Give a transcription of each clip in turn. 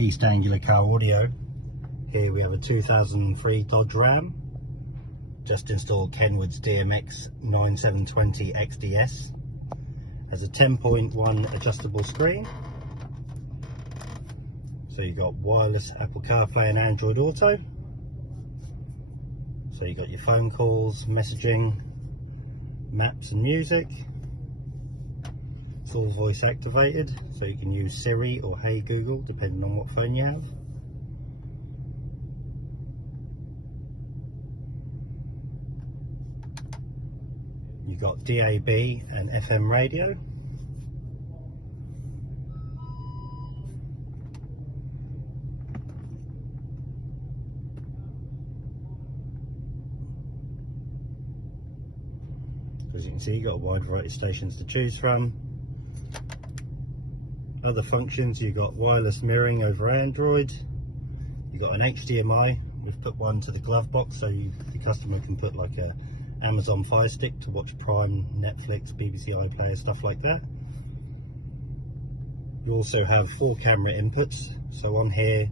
East Anglia Car Audio. Here we have a 2003 Dodge Ram. Just installed Kenwood's DMX9720XDS. Has a 10.1 adjustable screen. So you've got wireless Apple CarPlay and Android Auto. So you've got your phone calls, messaging, maps and music. It's all voice activated, so you can use Siri or Hey Google depending on what phone you have. You've got DAB and FM radio. As you can see, you've got a wide variety of stations to choose from. Other functions, you've got wireless mirroring over Android. You've got an HDMI. We've put one to the glove box so the customer can put like a Amazon Fire Stick to watch Prime, Netflix, BBC iPlayer, stuff like that. You also have 4 camera inputs. So on here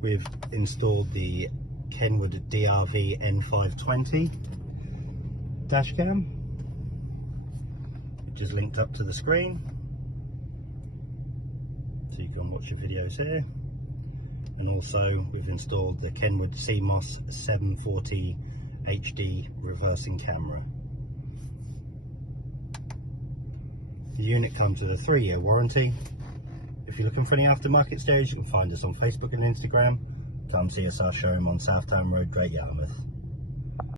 we've installed the Kenwood DRV N520 dashcam, which is linked up to the screen. So you can watch your videos here. And also we've installed the Kenwood CMOS 740 HD reversing camera. The unit comes with a 3-year warranty. If you're looking for any aftermarket stereo, you can find us on Facebook and Instagram. Come see us at our showroom on Southtown Road, Great Yarmouth.